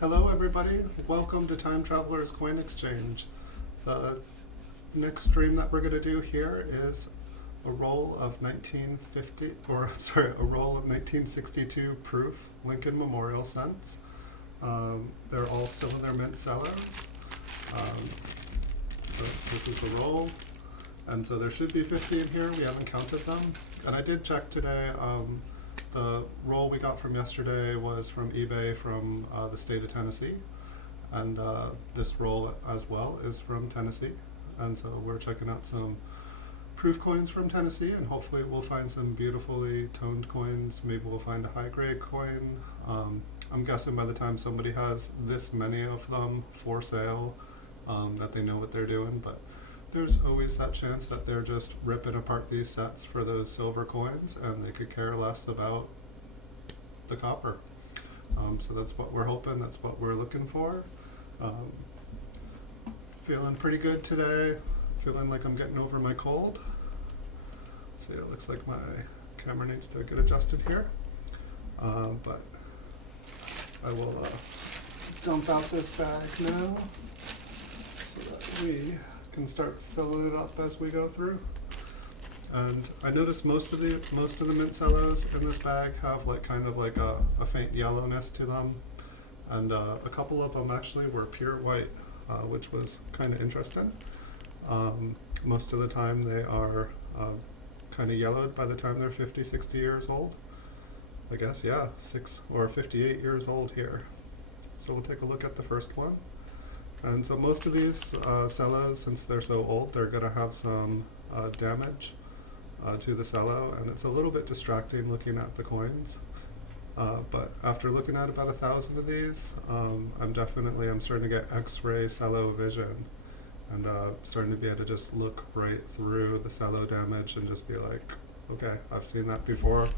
Hello everybody, welcome to Time Traveler's Coin Exchange. The next stream that we're going to do here is a roll of 1962 proof Lincoln Memorial cents. They're all still in their Mint Cellos. So this is the roll, and so there should be 50 in here. We haven't counted them, and I did check today. The roll we got from yesterday was from eBay from the state of Tennessee, and this roll as well is from Tennessee, and so we're checking out some proof coins from Tennessee, and hopefully we'll find some beautifully toned coins. Maybe we'll find a high grade coin. I'm guessing by the time somebody has this many of them for sale that they know what they're doing, but there's always that chance that they're just ripping apart these sets for those silver coins and they could care less about the copper. So that's what we're hoping, that's what we're looking for. Feeling pretty good today, feeling like I'm getting over my cold. See, it looks like my camera needs to get adjusted here, but I will dump out this bag now so that we can start filling it up as we go through. And I noticed most of the Mint Cellos in this bag have like kind of like a faint yellowness to them, and a couple of them actually were pure white, which was kind of interesting. Most of the time they are kind of yellowed by the time they're 50, 60 years old. I guess, yeah, 6 or 58 years old here. So we'll take a look at the first one. And so most of these cellos, since they're so old, they're going to have some damage to the cello, and it's a little bit distracting looking at the coins. But after looking at about 1,000 of these, I'm starting to get X-ray cello vision, and starting to be able to just look right through the cello damage and just be like, okay, I've seen that before.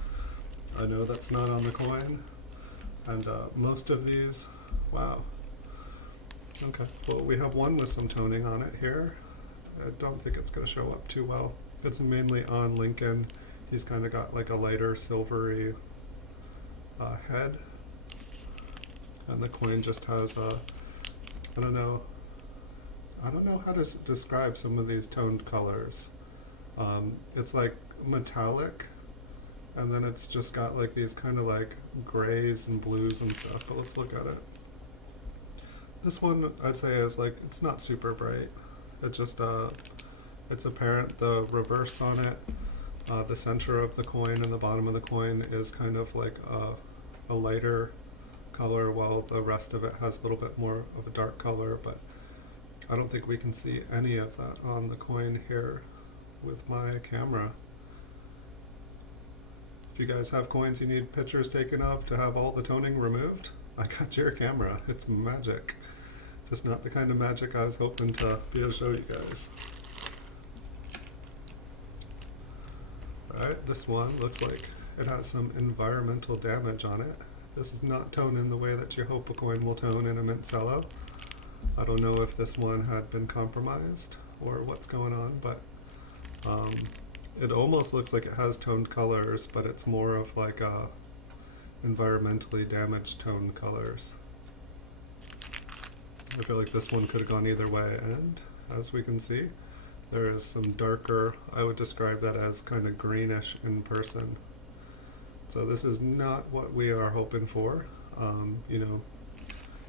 I know that's not on the coin. And most of these, wow. Okay, well we have one with some toning on it here. I don't think it's going to show up too well. It's mainly on Lincoln. He's kind of got like a lighter silvery head. And the coin just has a, I don't know how to describe some of these toned colors. It's like metallic, and then it's just got like these kind of like grays and blues and stuff, but let's look at it. This one I'd say is like, it's not super bright. It just, it's apparent the reverse on it, the center of the coin and the bottom of the coin is kind of like a lighter color, while the rest of it has a little bit more of a dark color, but I don't think we can see any of that on the coin here with my camera. If you guys have coins you need pictures taken of to have all the toning removed, I got your camera. It's magic. Just not the kind of magic I was hoping to be able to show you guys. Alright, this one looks like it has some environmental damage on it. This is not toned in the way that you hope a coin will tone in a Mint Cello. I don't know if this one had been compromised or what's going on, but it almost looks like it has toned colors, but it's more of like a environmentally damaged toned colors. I feel like this one could have gone either way, and as we can see, there is some darker, I would describe that as kind of greenish in person. So this is not what we are hoping for. You know,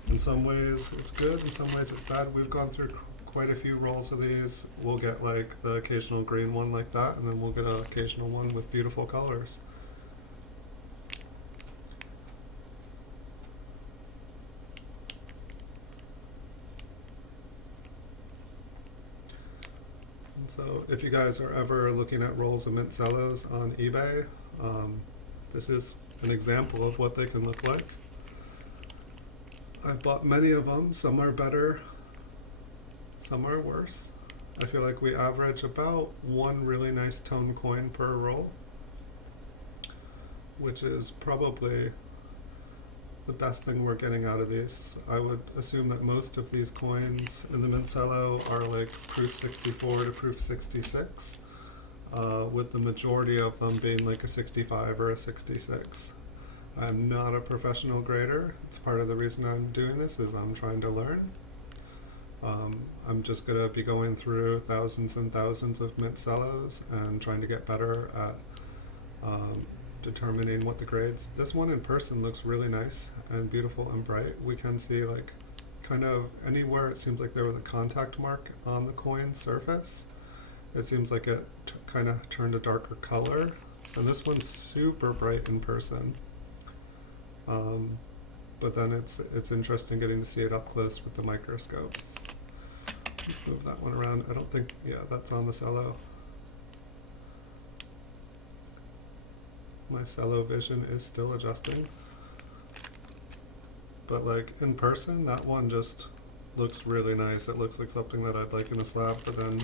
in some ways it's good, in some ways it's bad. We've gone through quite a few rolls of these. We'll get like the occasional green one like that, and then we'll get an occasional one with beautiful colors. So if you guys are ever looking at rolls of Mint Cellos on eBay, this is an example of what they can look like. I've bought many of them. Some are better, some are worse. I feel like we average about one really nice tone coin per roll, which is probably the best thing we're getting out of these. I would assume that most of these coins in the Mint Cello are like proof 64 to proof 66, with the majority of them being like a 65 or a 66. I'm not a professional grader. It's part of the reason I'm doing this is I'm trying to learn. I'm just going to be going through thousands and thousands of Mint Cellos and trying to get better at determining what the grades. This one in person looks really nice and beautiful and bright. We can see like kind of anywhere it seems like there was a contact mark on the coin surface. It seems like it kind of turned a darker color. And this one's super bright in person. But then it's interesting getting to see it up close with the microscope. Let's move that one around. I don't think, yeah, that's on the cello. My cello vision is still adjusting. But like in person, that one just looks really nice. It looks like something that I'd like in a slab, but then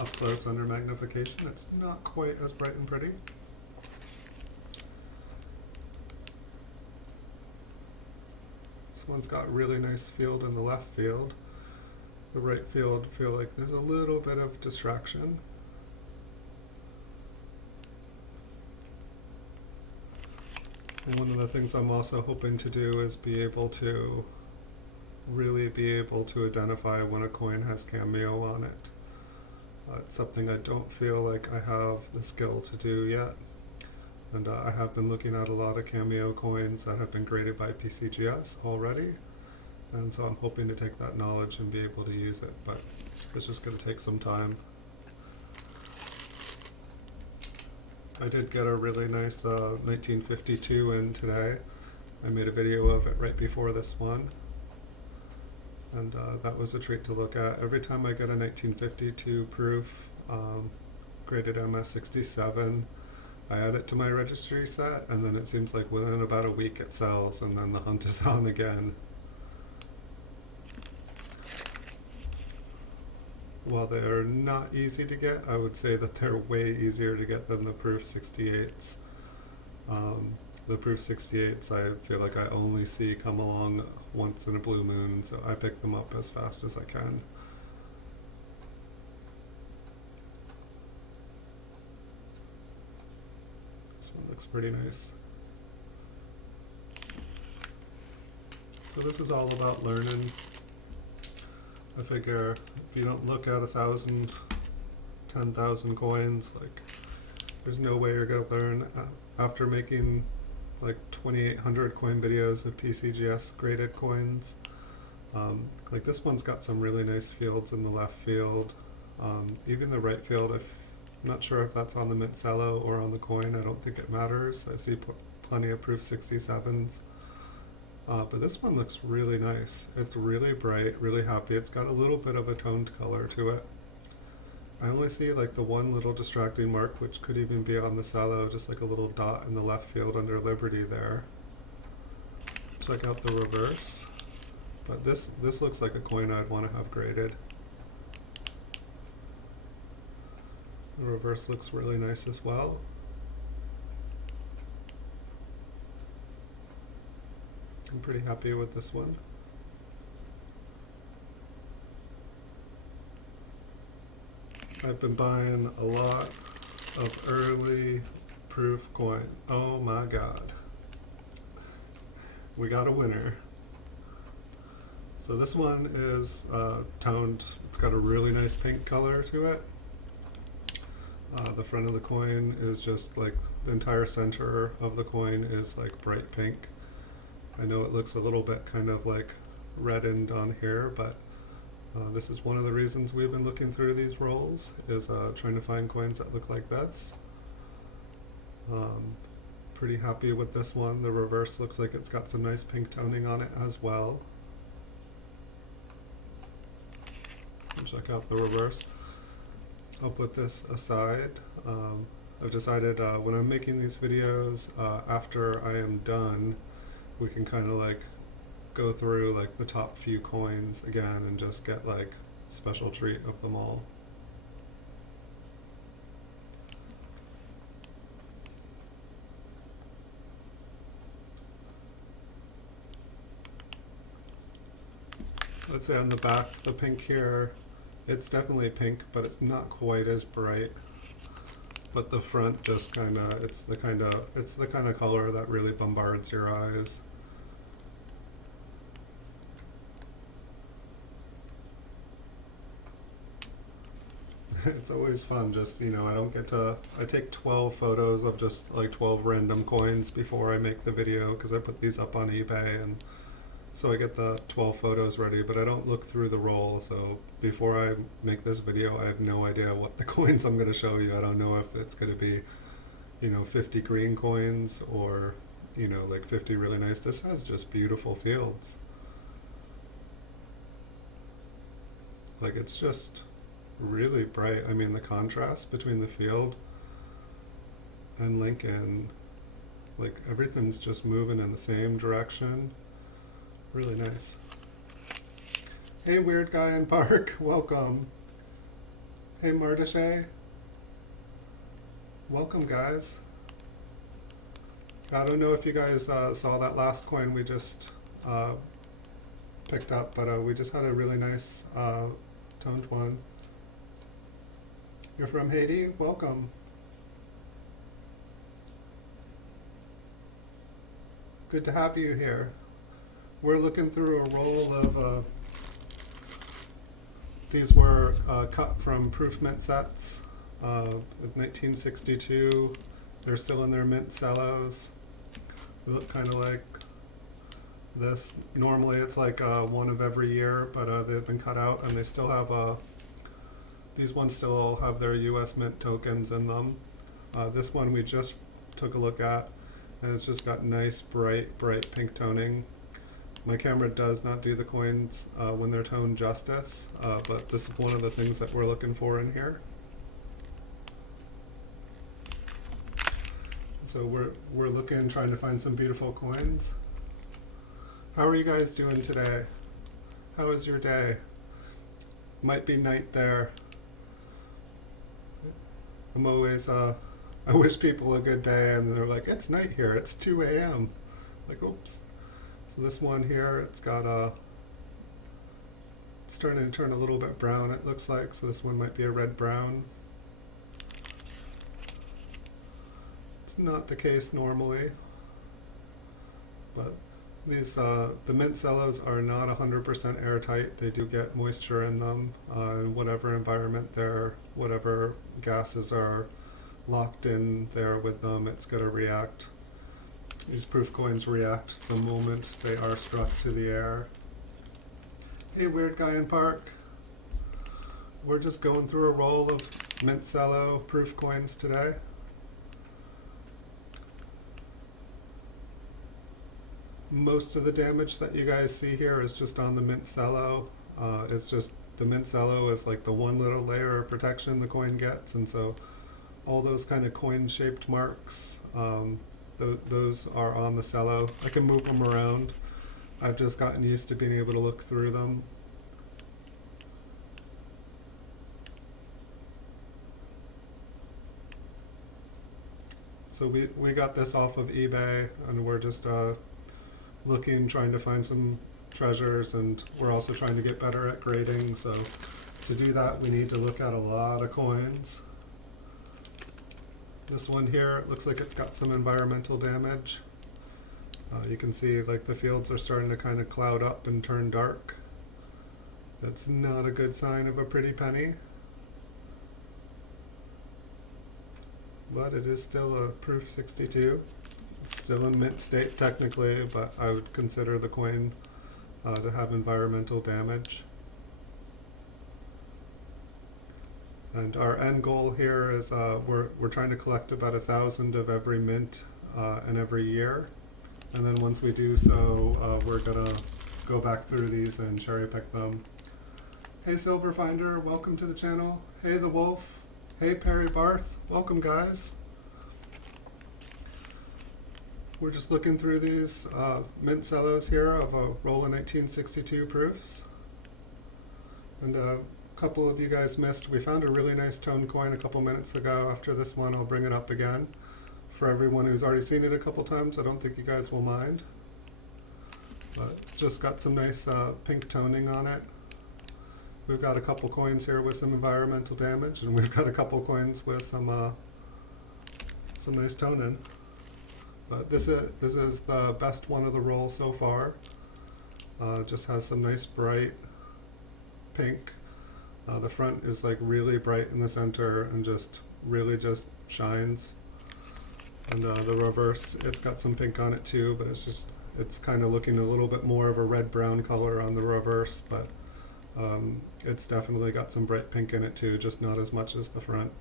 up close under magnification, it's not quite as bright and pretty. This one's got really nice field in the left field. The right field, feel like there's a little bit of distraction. And one of the things I'm also hoping to do is be able to really be able to identify when a coin has cameo on it. It's something I don't feel like I have the skill to do yet. And I have been looking at a lot of cameo coins that have been graded by PCGS already. And so I'm hoping to take that knowledge and be able to use it, but it's just going to take some time. I did get a really nice 1952 in today. I made a video of it right before this one. And that was a treat to look at. Every time I get a 1952 proof graded MS67, I add it to my registry set, and then it seems like within about a week it sells, and then the hunt is on again. While they're not easy to get, I would say that they're way easier to get than the proof 68s. The proof 68s I feel like I only see come along once in a blue moon, so I pick them up as fast as I can. This one looks pretty nice. So this is all about learning. I figure if you don't look at 1,000, 10,000 coins, like there's no way you're gonna learn. After making like 2,800 coin videos of PCGS graded coins, like this one's got some really nice fields in the left field. Even the right field, I'm not sure if that's on the Mint Cello or on the coin. I don't think it matters. I see plenty of proof 67s. But this one looks really nice. It's really bright, really happy. It's got a little bit of a toned color to it. I only see like the one little distracting mark, which could even be on the cello, just like a little dot in the left field under Liberty there. Check out the reverse. But this looks like a coin I'd want to have graded. The reverse looks really nice as well. I'm pretty happy with this one. I've been buying a lot of early proof coin. Oh my god. We got a winner. So this one is toned. It's got a really nice pink color to it. The front of the coin is just like the entire center of the coin is like bright pink. I know it looks a little bit kind of like reddened on here, but this is one of the reasons we've been looking through these rolls, is trying to find coins that look like this. Pretty happy with this one. The reverse looks like it's got some nice pink toning on it as well. Check out the reverse. I'll put this aside. I've decided when I'm making these videos, after I am done, we can kind of like go through like the top few coins again and just get like special treat of them all. Let's say on the back, the pink here, it's definitely pink, but it's not quite as bright. but the front just kind of, it's the kind of color that really bombards your eyes. It's always fun, just, you know, I take 12 photos of just like 12 random coins before I make the video, because I put these up on eBay, and so I get the 12 photos ready, but I don't look through the roll, so before I make this video, I have no idea what the coins I'm going to show you. I don't know if it's going to be, you know, 50 green coins or, you know, like 50 really nice. This has just beautiful fields. Like, it's just really bright. I mean, the contrast between the field and Lincoln, like everything's just moving in the same direction. Really nice. Hey, weird guy in park, welcome. Hey, Mardashay. Welcome, guys. I don't know if you guys saw that last coin we just picked up, but we just had a really nice toned one. You're from Haiti? Welcome. Good to have you here. We're looking through a roll of, these were cut from proof mint sets of 1962. They're still in their mint cellos. They look kind of like this. Normally it's like one of every year, but they've been cut out, and they still have these ones still all have their US Mint tokens in them. This one we just took a look at, and it's just got nice bright pink toning. My camera does not do the coins when they're toned justice, but this is one of the things that we're looking for in here. So we're looking, trying to find some beautiful coins. How are you guys doing today? How is your day? Might be night there. I'm always, I wish people a good day, and they're like, it's night here, it's 2 a.m. Like, oops. So this one here, it's got it's starting to turn a little bit brown, it looks like, so this one might be a red-brown. It's not the case normally, but these, the Mint Cellos are not 100% airtight. They do get moisture in them, in whatever environment whatever gases are locked in there with them, it's going to react. These proof coins react the moment they are struck to the air. Hey, weird guy in park. We're just going through a roll of Mint Cello proof coins today. Most of the damage that you guys see here is just on the Mint Cello. It's just the Mint Cello is like the one little layer of protection the coin gets, and so all those kind of coin-shaped marks, those are on the cello. I can move them around. I've just gotten used to being able to look through them. So we got this off of eBay, and we're just looking, trying to find some treasures, and we're also trying to get better at grading. So to do that, we need to look at a lot of coins. This one here, it looks like it's got some environmental damage. You can see like the fields are starting to kind of cloud up and turn dark. That's not a good sign of a pretty penny. But it is still a proof 62. It's still in mint state technically, but I would consider the coin to have environmental damage. And our end goal here is we're trying to collect about 1,000 of every mint and every year. And then once we do so, we're gonna go back through these and cherry pick them. Hey Silver Finder, welcome to the channel. Hey the Wolf. Hey Perry Barth, welcome guys. We're just looking through these Mint Cellos here of a roll of 1962 proofs. And a couple of you guys missed, we found a really nice tone coin a couple minutes ago. After this one, I'll bring it up again. For everyone who's already seen it a couple times, I don't think you guys will mind. But just got some nice pink toning on it. We've got a couple coins here with some environmental damage, and we've got a couple coins with some some nice toning. But this is the best one of the roll so far. Just has some nice bright pink. The front is like really bright in the center and just really just shines. And the reverse, it's got some pink on it too, but it's kind of looking a little bit more of a red-brown color on the reverse, but it's definitely got some bright pink in it too, just not as much as the front.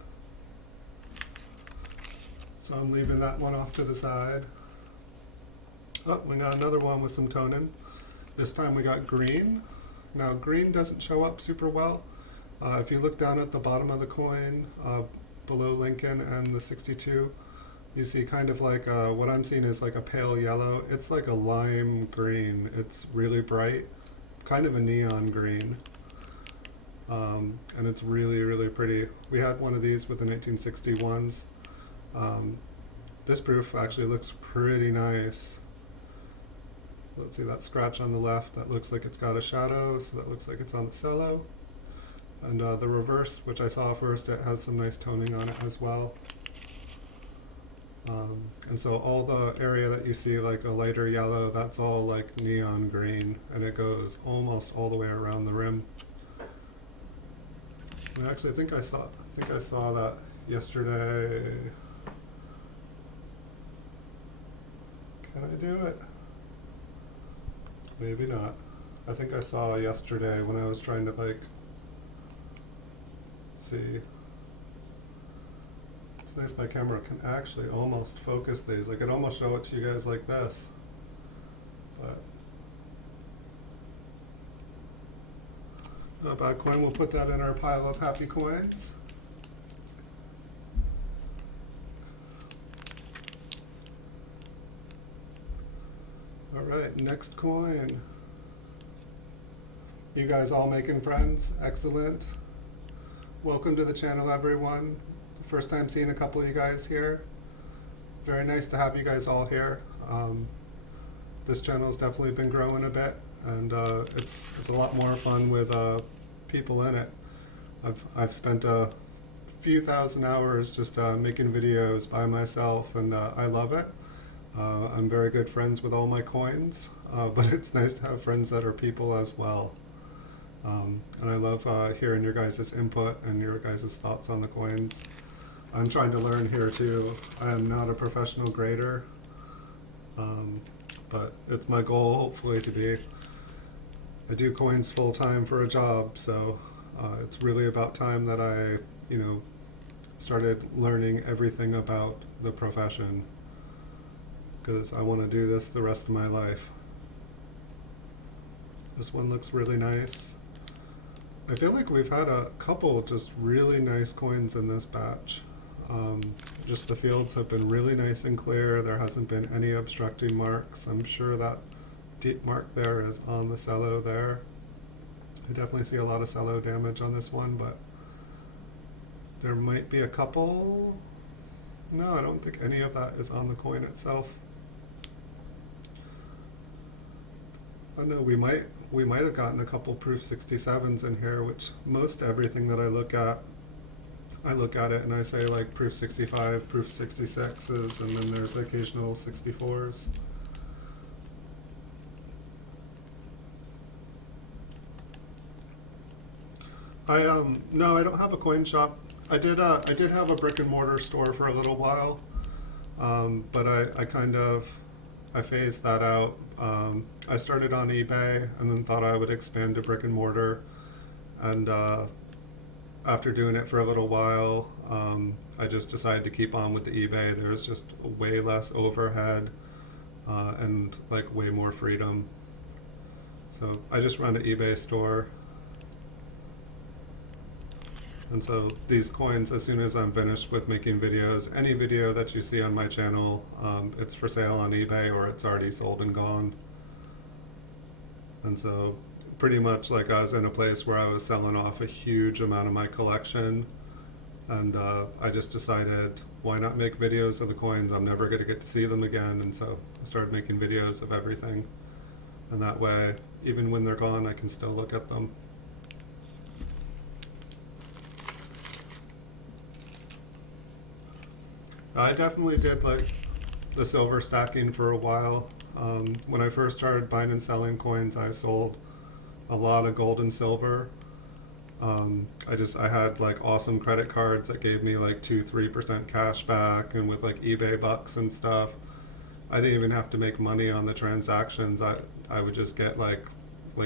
So I'm leaving that one off to the side. Oh, we got another one with some toning. This time we got green. Now green doesn't show up super well. If you look down at the bottom of the coin, below Lincoln and the 62, you see kind of like what I'm seeing is like a pale yellow. It's like a lime green. It's really bright, kind of a neon green. And it's really, really pretty. We had one of these with the 1961s. This proof actually looks pretty nice. Let's see that scratch on the left. That looks like it's got a shadow, so that looks like it's on the cello. And the reverse, which I saw first, it has some nice toning on it as well. And so all the area that you see like a lighter yellow, that's all like neon green, and it goes almost all the way around the rim. And actually, I think I saw that yesterday. Can I do it? Maybe not. I think I saw yesterday when I was trying to like see. It's nice my camera can actually almost focus these. I could almost show it to you guys like this. But not a bad coin. We'll put that in our pile of happy coins. Alright, next coin. You guys all making friends? Excellent. Welcome to the channel, everyone. First time seeing a couple of you guys here. Very nice to have you guys all here. This channel's definitely been growing a bit, and it's a lot more fun with people in it. I've spent a few thousand hours just making videos by myself, and I love it. I'm very good friends with all my coins, but it's nice to have friends that are people as well. And I love hearing your guys' input and your guys' thoughts on the coins. I'm trying to learn here too. I am not a professional grader, but it's my goal hopefully to be. I do coins full time for a job, so it's really about time that I, started learning everything about the profession, because I want to do this the rest of my life. This one looks really nice. I feel like we've had a couple just really nice coins in this batch. Just the fields have been really nice and clear. There hasn't been any obstructing marks. I'm sure that deep mark there is on the cello there. I definitely see a lot of cello damage on this one, but there might be a couple. No, I don't think any of that is on the coin itself. I know we might have gotten a couple proof 67s in here, which most everything that I look at it and I say like proof 65, proof 66s, and then there's occasional 64s. No, I don't have a coin shop. I did have a brick and mortar store for a little while, but I phased that out. I started on eBay and then thought I would expand to brick and mortar, and after doing it for a little while, I just decided to keep on with the eBay. There's just way less overhead and like way more freedom. So I just run an eBay store. And so these coins, as soon as I'm finished with making videos, any video that you see on my channel, it's for sale on eBay or it's already sold and gone. And so pretty much like I was in a place where I was selling off a huge amount of my collection, and I just decided, why not make videos of the coins? I'm never going to get to see them again, and so I started making videos of everything. And that way, even when they're gone, I can still look at them. I definitely did like the silver stacking for a while. When I first started buying and selling coins, I sold a lot of gold and silver. I had like awesome credit cards that gave me like 2-3% cash back, and with like eBay bucks and stuff, I didn't even have to make money on the transactions. I would just get like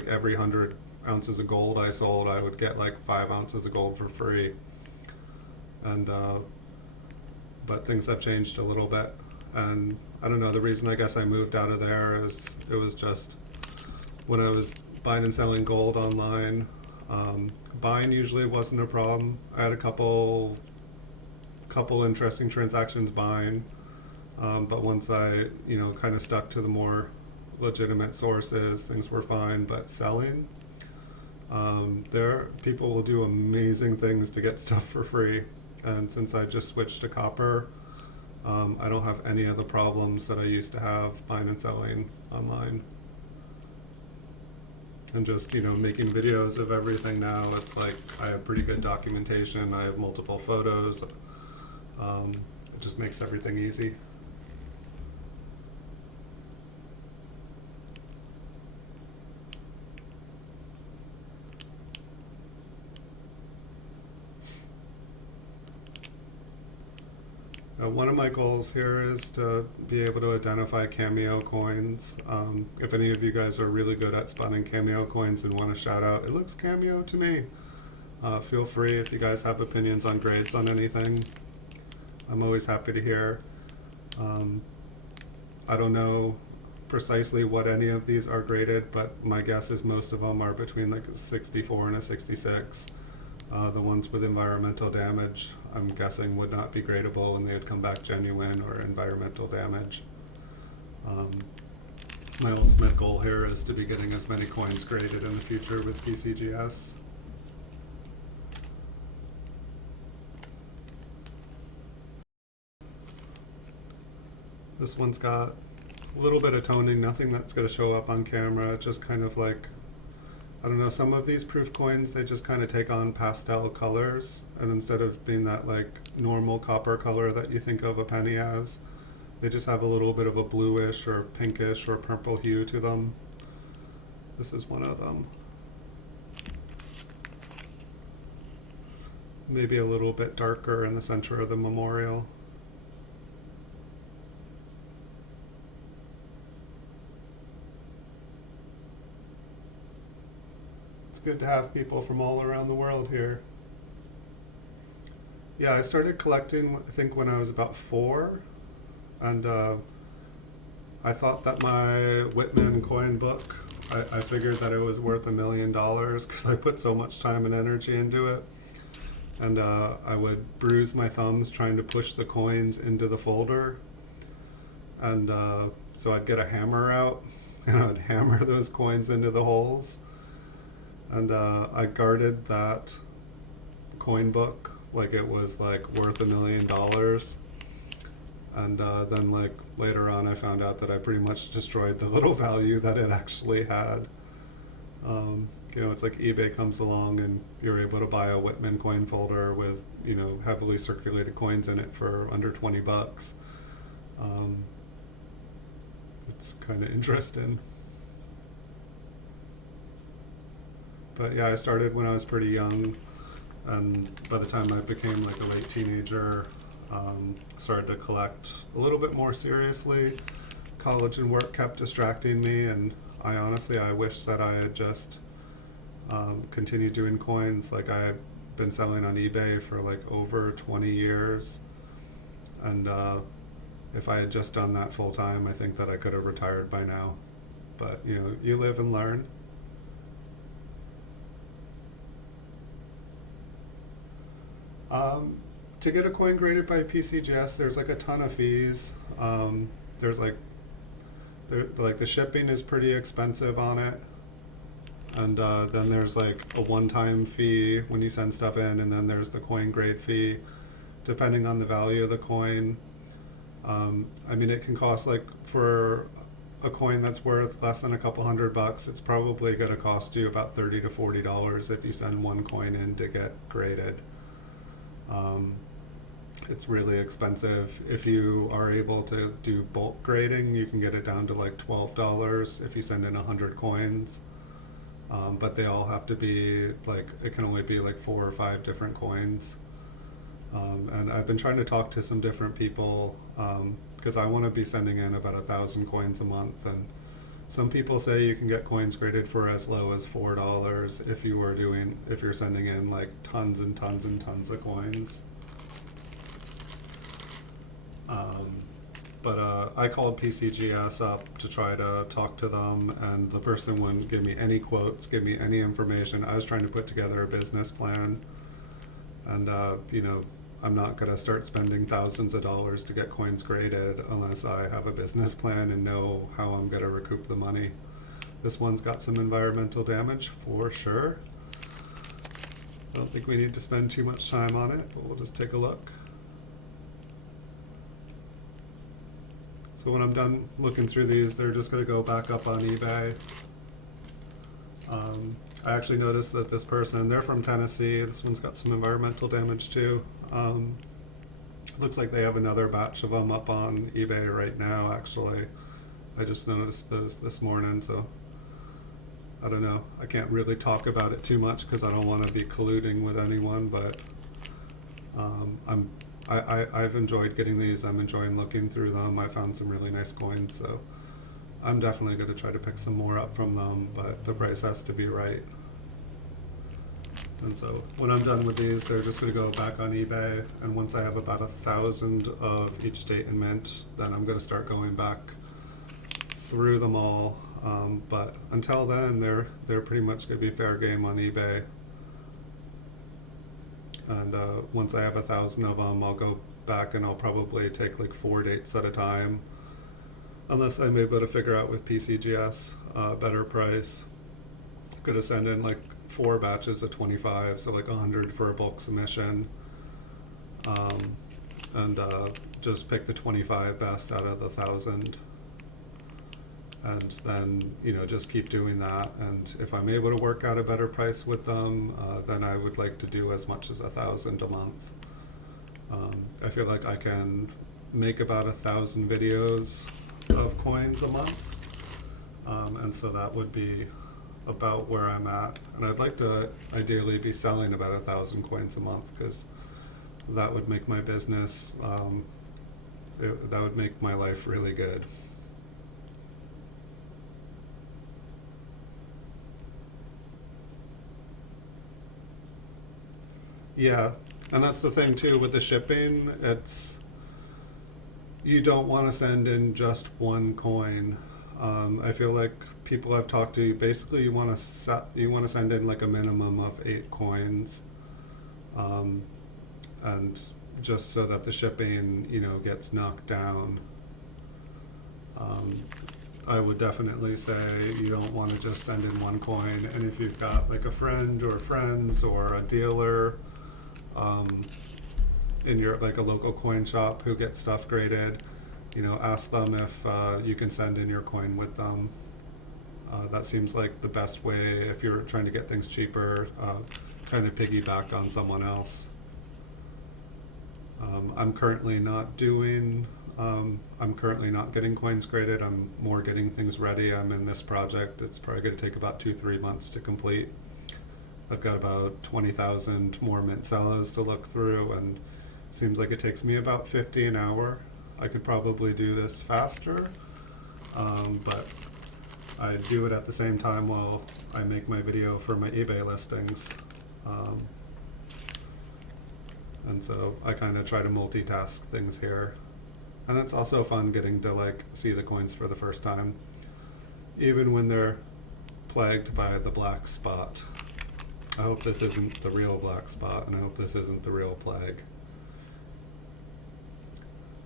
every 100 ounces of gold I sold, I would get like 5 ounces of gold for free. And but things have changed a little bit, and I don't know. The reason I guess I moved out of there is it was just when I was buying and selling gold online. Buying usually wasn't a problem. I had a couple interesting transactions buying, but once I kind of stuck to the more legitimate sources, things were fine. But selling, there people will do amazing things to get stuff for free, and since I just switched to copper, I don't have any of the problems that I used to have buying and selling online. And just making videos of everything now, it's like I have pretty good documentation. I have multiple photos. It just makes everything easy. One of my goals here is to be able to identify cameo coins. If any of you guys are really good at spotting cameo coins and want to shout out, it looks cameo to me, feel free. If you guys have opinions on grades on anything, I'm always happy to hear. I don't know precisely what any of these are graded, but my guess is most of them are between like a 64 and a 66. The ones with environmental damage, I'm guessing, would not be gradable, and they would come back genuine or environmental damage. My ultimate goal here is to be getting as many coins graded in the future with PCGS. This one's got a little bit of toning, nothing that's going to show up on camera, just kind of like, I don't know, some of these proof coins, they just kind of take on pastel colors, and instead of being that like normal copper color that you think of a penny as, they just have a little bit of a bluish or pinkish or purple hue to them. This is one of them. Maybe a little bit darker in the center of the memorial. Good to have people from all around the world here. Yeah, I started collecting, I think, when I was about 4, and I thought that my Whitman coin book, I figured that it was worth $1 million because I put so much time and energy into it, and I would bruise my thumbs trying to push the coins into the folder, and so I'd get a hammer out and I would hammer those coins into the holes. And I guarded that coin book like it was like worth $1 million. And then like later on I found out that I pretty much destroyed the little value that it actually had. It's like eBay comes along and you're able to buy a Whitman coin folder with, heavily circulated coins in it for under $20. It's kind of interesting. But yeah, I started when I was pretty young, and by the time I became like a late teenager, started to collect a little bit more seriously. College and work kept distracting me, and I wish that I had just continued doing coins. Like I had been selling on eBay for like over 20 years, and if I had just done that full time, I think that I could have retired by now. But you live and learn. To get a coin graded by PCGS, there's like a ton of fees. There's like the shipping is pretty expensive on it, and then there's like a one-time fee when you send stuff in, and then there's the coin grade fee, depending on the value of the coin. It can cost, like, for a coin that's worth less than a couple $100, it's probably going to cost you about $30 to $40 if you send one coin in to get graded. It's really expensive. If you are able to do bulk grading, you can get it down to like $12 if you send in 100 coins. But they all have to be like, it can only be like 4 or 5 different coins. And I've been trying to talk to some different people because I want to be sending in about 1,000 coins a month. And some people say you can get coins graded for as low as $4 if you're sending in like tons and tons and tons of coins. But I called PCGS up to try to talk to them, and the person wouldn't give me any quotes, give me any information. I was trying to put together a business plan, and I'm not going to start spending thousands of dollars to get coins graded unless I have a business plan and know how I'm going to recoup the money. This one's got some environmental damage for sure. I don't think we need to spend too much time on it, but we'll just take a look. So when I'm done looking through these, they're just going to go back up on eBay. I actually noticed that this person, they're from Tennessee. This one's got some environmental damage too. Looks like they have another batch of them up on eBay right now, actually. I just noticed those this morning, so I don't know. I can't really talk about it too much because I don't want to be colluding with anyone, but I've enjoyed getting these. I'm enjoying looking through them. I found some really nice coins, so I'm definitely going to try to pick some more up from them, but the price has to be right. And so when I'm done with these, they're just going to go back on eBay, and once I have about 1,000 of each state and mint, then I'm going to start going back through them all. But until then, they're pretty much going to be fair game on eBay. And once I have 1,000 of them, I'll go back and I'll probably take like 4 dates at a time, unless I'm able to figure out with PCGS a better price. Could have sent in like 4 batches of 25, so like 100 for a bulk submission, and just pick the 25 best out of the 1,000. And then, just keep doing that. And if I'm able to work out a better price with them, then I would like to do as much as 1,000 a month. I feel like I can make about 1,000 videos of coins a month. And so that would be about where I'm at. And I'd like to ideally be selling about 1,000 coins a month, because that would make my business, that would make my life really good. Yeah, and that's the thing too with the shipping. You don't want to send in just one coin. I feel like people I've talked to, basically you want to send in like a minimum of 8 coins, and just so that the shipping gets knocked down. I would definitely say you don't want to just send in one coin, and if you've got like a friend or friends or a dealer in your like a local coin shop who gets stuff graded, ask them if you can send in your coin with them. That seems like the best way if you're trying to get things cheaper, kind of piggyback on someone else. I'm currently not getting coins graded. I'm more getting things ready. I'm in this project. It's probably going to take about 2-3 months to complete. I've got about 20,000 more Mint Cellos to look through, and it seems like it takes me about 50 an hour. I could probably do this faster, but I do it at the same time while I make my video for my eBay listings. And so I kind of try to multitask things here. And it's also fun getting to see the coins for the first time, even when they're plagued by the black spot. I hope this isn't the real black spot, and I hope this isn't the real plague.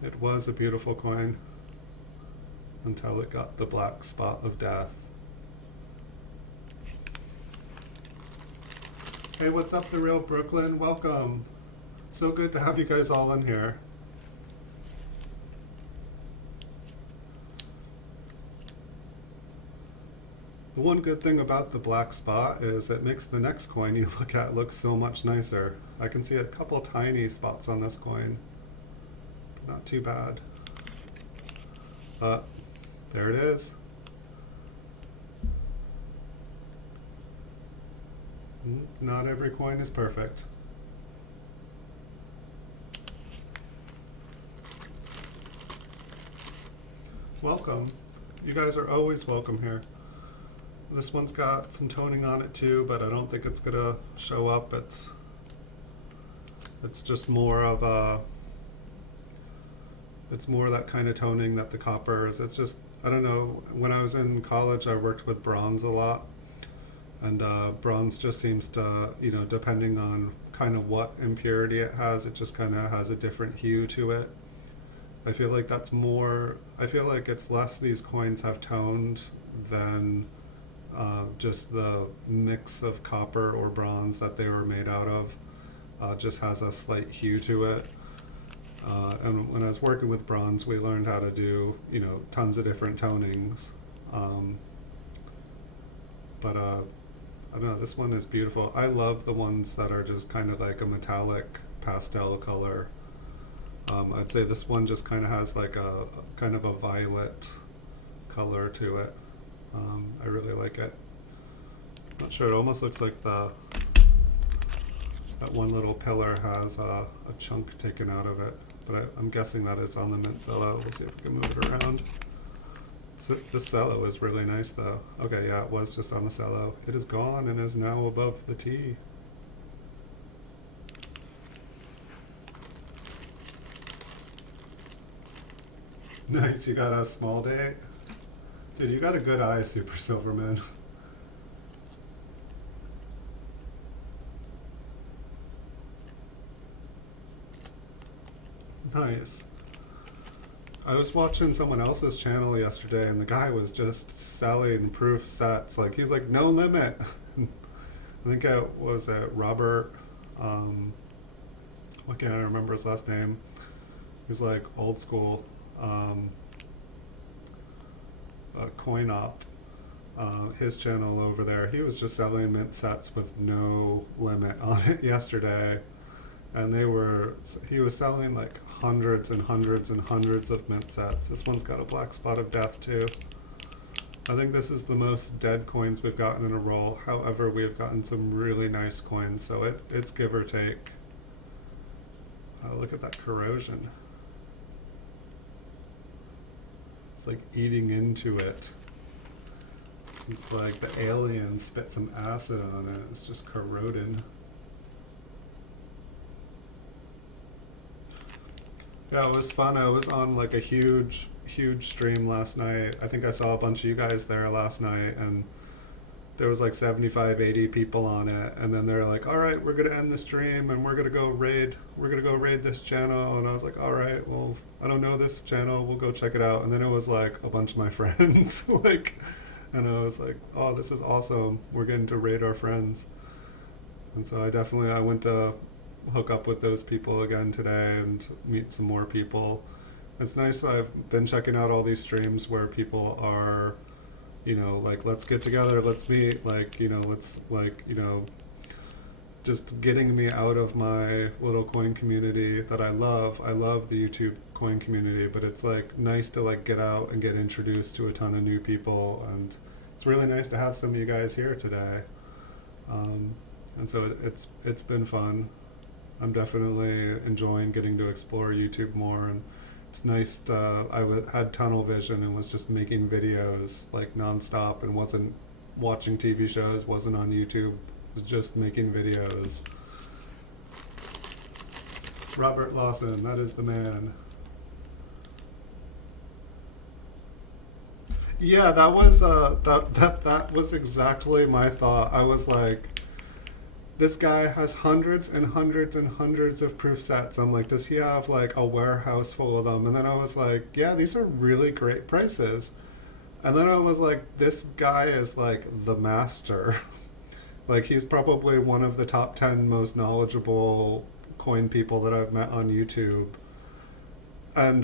It was a beautiful coin until it got the black spot of death. Hey, what's up, the real Brooklyn? Welcome. So good to have you guys all in here. The one good thing about the black spot is it makes the next coin you look at look so much nicer. I can see a couple tiny spots on this coin. not too bad. But there it is. Not every coin is perfect. Welcome. You guys are always welcome here. This one's got some toning on it too, but I don't think it's gonna show up. It's just more of a, it's more that kind of toning that the copper is. It's just, I don't know, when I was in college I worked with bronze a lot, and bronze just seems to, you know, depending on kind of what impurity it has, it just kind of has a different hue to it. I feel like that's more, I feel like it's less these coins have toned than just the mix of copper or bronze that they were made out of just has a slight hue to it. And when I was working with bronze, we learned how to do, you know, tons of different tonings. But I don't know, this one is beautiful. I love the ones that are just kind of like a metallic pastel color. I'd say this one just kind of has like a kind of a violet color to it. I really like it. Not sure, it almost looks like that one little pillar has a chunk taken out of it, but I'm guessing that it's on the Mint Cello. We'll see if we can move it around. So this cello is really nice though. Okay, yeah, it was just on the cello. It is gone and is now above the T. Nice, you got a small date? Dude, you got a good eye, Super Silverman. Nice. I was watching someone else's channel yesterday and the guy was just selling proof sets. Like, he's like, no limit. I think it was Robert, what can't I remember his last name? He's like old school, coin op. His channel over there, he was just selling mint sets with no limit on it yesterday. And he was selling like hundreds and hundreds and hundreds of mint sets. This one's got a black spot of death too. I think this is the most dead coins we've gotten in a roll. However, we have gotten some really nice coins, so it's give or take. Look at that corrosion. It's like eating into it. It's like the alien spit some acid on it. It's just corroded. Yeah, it was fun. I was on like a huge stream last night. I think I saw a bunch of you guys there last night, and there was like 75, 80 people on it. And then they're like, all right, we're going to end the stream and we're going to go raid this channel. And I was like, all right, well, I don't know this channel. We'll go check it out. And then it was like a bunch of my friends, and I was like, oh, this is awesome. We're getting to raid our friends. And so I went to hook up with those people again today and meet some more people. It's nice. I've been checking out all these streams where people are, you know, like, let's get together, let's meet, like, you know, let's, like, you know, just getting me out of my little coin community that I love. I love the YouTube coin community, but it's like nice to like get out and get introduced to a ton of new people, and it's really nice to have some of you guys here today. And so it's been fun. I'm definitely enjoying getting to explore YouTube more, and it's nice. I had tunnel vision and was just making videos like nonstop and wasn't watching TV shows, wasn't on YouTube, was just making videos. Robert Lawson, that is the man. Yeah, that was that was exactly my thought. I was like, this guy has hundreds and hundreds and hundreds of proof sets. I'm like, does he have like a warehouse full of them? And then I was like, yeah, these are really great prices. And then I was like, this guy is like the master. Like, he's probably one of the top 10 most knowledgeable coin people that I've met on YouTube. And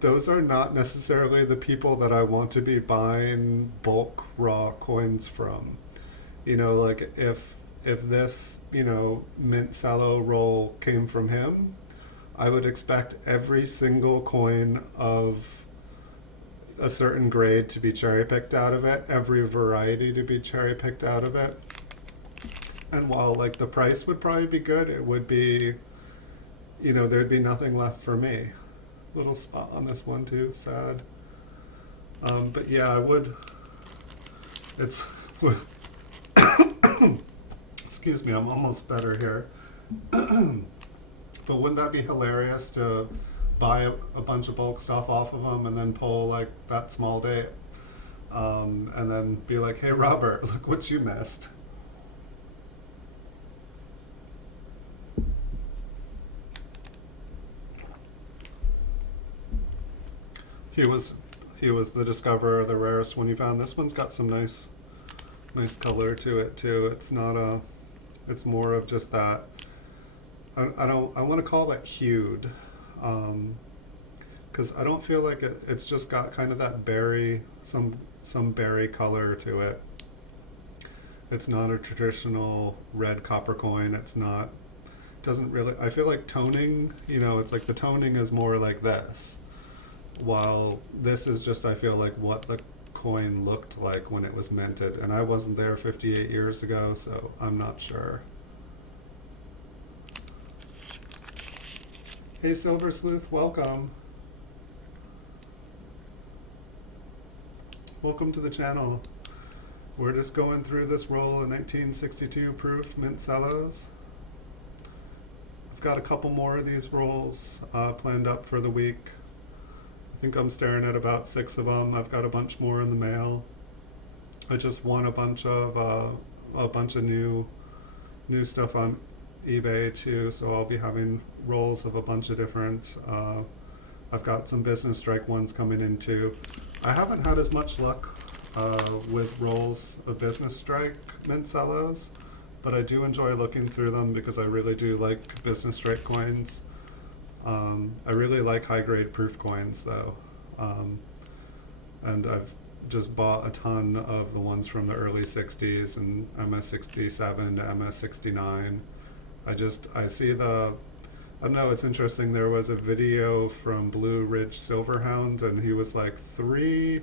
those are not necessarily the people that I want to be buying bulk raw coins from. You know, like if this, you know, Mint Cello roll came from him, I would expect every single coin of a certain grade to be cherry picked out of it, every variety to be cherry picked out of it. And while like the price would probably be good, it would be, there'd be nothing left for me. Little spot on this one too, sad. But yeah, I would, it's, excuse me, I'm almost better here. But wouldn't that be hilarious to buy a bunch of bulk stuff off of them and then pull like that small date, and then be like, hey Robert, look what you missed. He was the discoverer of the rarest one you found. This one's got some nice color to it too. It's not it's more of just that, I want to call that hued, because I don't feel like it's just got kind of that berry, some berry color to it. It's not a traditional red copper coin. Doesn't really, I feel like toning, it's like the toning is more like this, while this is just, I feel like what the coin looked like when it was minted, and I wasn't there 58 years ago, so I'm not sure. Hey Silver Sleuth, welcome. Welcome to the channel. We're just going through this roll of 1962 proof Mint Cellos. I've got a couple more of these rolls planned up for the week. I think I'm staring at about 6 of them. I've got a bunch more in the mail. I just won a bunch of new stuff on eBay too, so I'll be having rolls of a bunch of different, I've got some business strike ones coming in too. I haven't had as much luck with rolls of business strike Mint Cellos, but I do enjoy looking through them because I really do like business strike coins. I really like high grade proof coins though, and I've just bought a ton of the ones from the early 60s and MS67 to MS69. I see I don't know, it's interesting, there was a video from Blue Ridge Silverhound and he was like three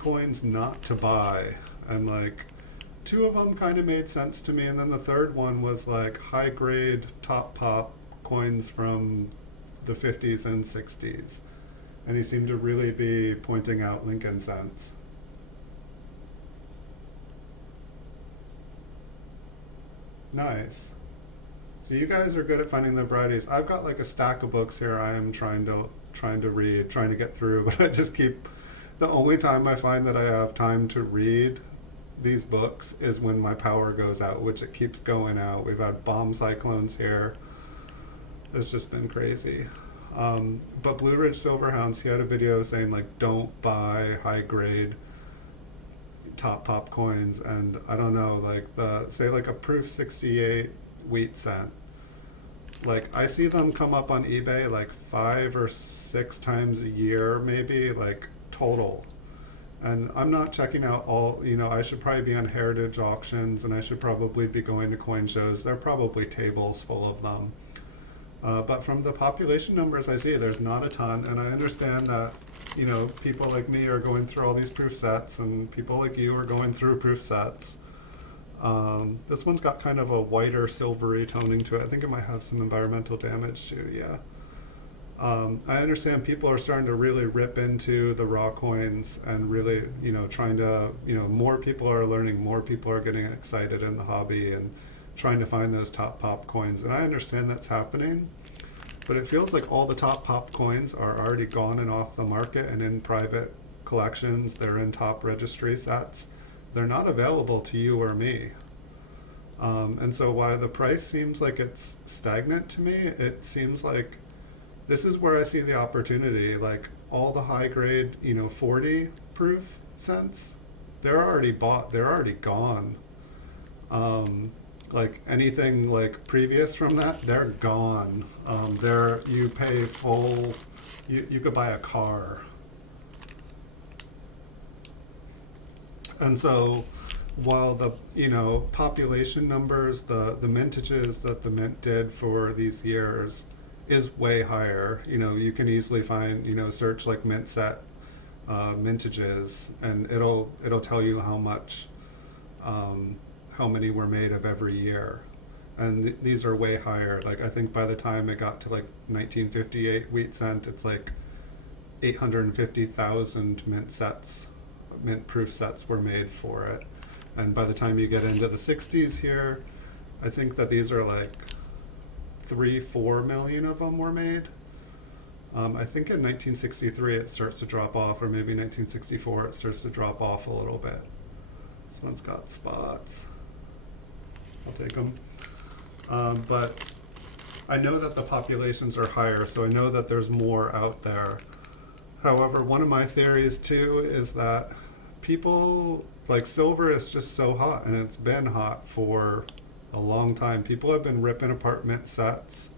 coins not to buy, and like 2 of them kind of made sense to me, and then the third one was like high grade top pop coins from the 50s and 60s, and he seemed to really be pointing out Lincoln cents. Nice. So you guys are good at finding the varieties. I've got like a stack of books here I am trying to read, trying to get through, but I just keep, the only time I find that I have time to read these books is when my power goes out, which it keeps going out. We've had bomb cyclones here. It's just been crazy. But Blue Ridge Silverhounds, he had a video saying like, don't buy high grade top pop coins, and I don't know, like say like a proof 68 wheat cent, like I see them come up on eBay like 5 or 6 times a year maybe, like total, and I'm not checking out all, I should probably be on heritage auctions and I should probably be going to coin shows. There are probably tables full of them, but from the population numbers I see, there's not a ton, and I understand that people like me are going through all these proof sets and people like you are going through proof sets. This one's got kind of a whiter silvery toning to it. I think it might have some environmental damage too, yeah. I understand people are starting to really rip into the raw coins and really, trying to, more people are learning, more people are getting excited in the hobby and trying to find those top pop coins. And I understand that's happening, but it feels like all the top pop coins are already gone and off the market and in private collections. They're in top registry sets. They're not available to you or me. And so while the price seems like it's stagnant to me, it seems like this is where I see the opportunity. Like all the high grade, 40 proof cents, they're already bought, they're already gone. Like anything like previous from that, they're gone. You pay full, you could buy a car. And so while the population numbers, the mintages that the mint did for these years, is way higher. You know, you can easily find, you know, search like Mint Set mintages, and it'll tell you how much, how many were made of every year. And these are way higher. Like, I think by the time it got to like 1958 wheat cent, it's like 850,000 mint proof sets were made for it. And by the time you get into the 60s here, I think that these are like 3-4 million of them were made. I think in 1963 it starts to drop off, or maybe 1964 it starts to drop off a little bit. This one's got spots. I'll take them. But I know that the populations are higher, so I know that there's more out there. However, one of my theories too is that people, like, silver is just so hot, and it's been hot for a long time. People have been ripping apart mint sets,